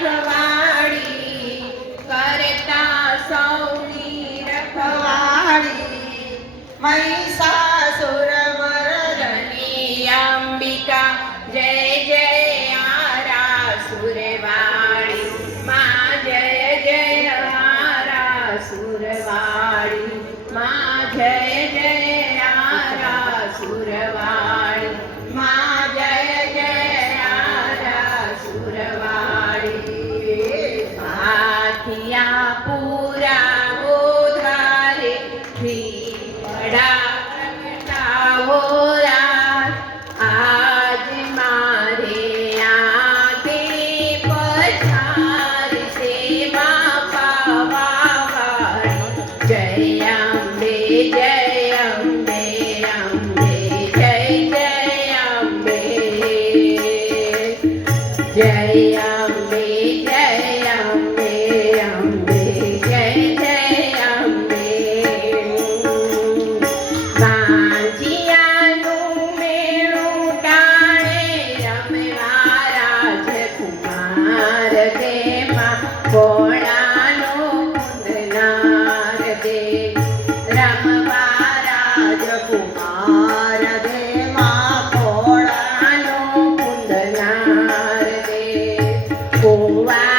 રખવાડી કરતા સૌની રખવાડી મહિષાસુર મર્દની અંબિકા જય જય આરાસુરવાળી માં જય જય આરાસુરવાળી માં જય જય આરાસુરવાળી માં જય જય હાથિયા પૂરા ગોધારે બડા પ્રગટાવો રાત આજ મારે આગે પછાર સેવા પાવાવાળી જય અંબે જય અંબે અંબે જય જય અંબે જય અંબે જય અંબે અંબે જય જય અંબે કાંચિયાનું મેળું ટાણે રમવા રાજકુમાર દેમાં ભોળાનો કુંદનાર દે રમવા રાજકુમાર દેમાં ભોળાનો કુંદનાર દે ગોવા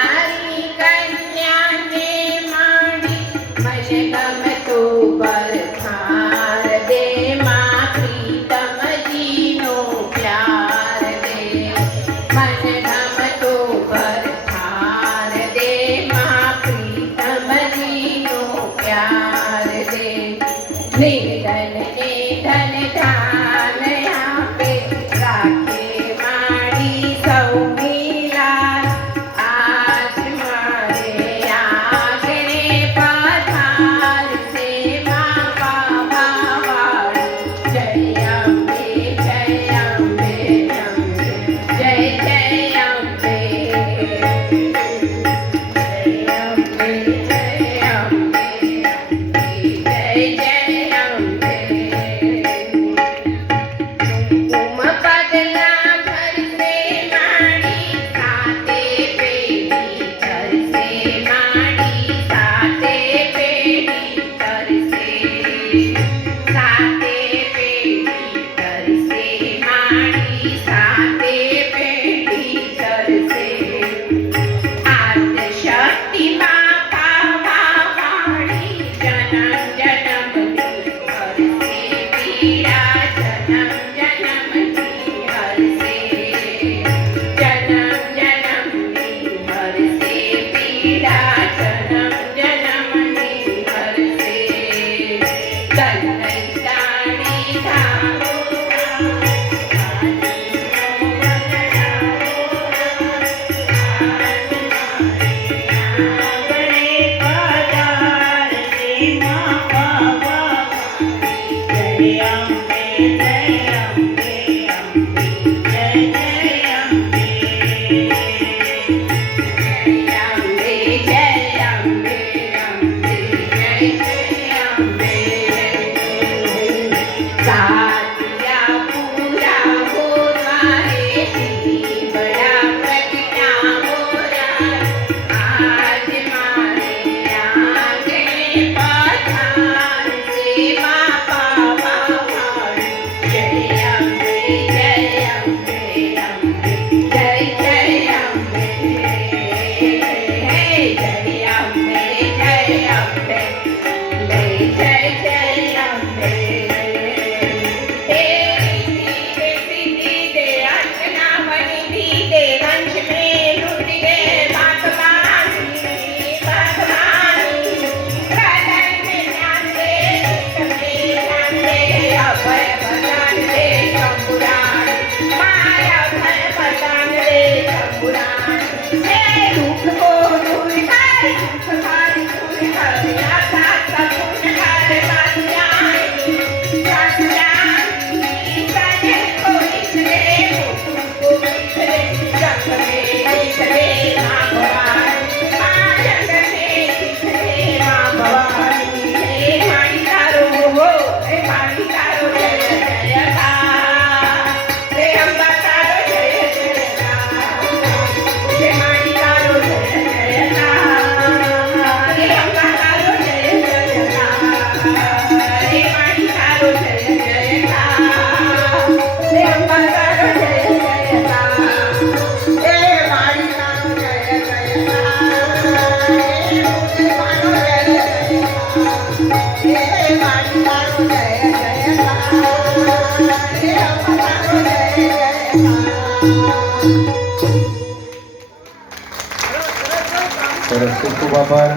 આભાર.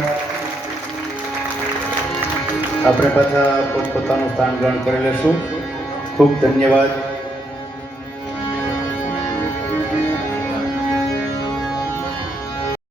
આપણે પાછા પોતપોતાનું સ્થાન ગ્રહણ કરી લેશું. ખૂબ ધન્યવાદ.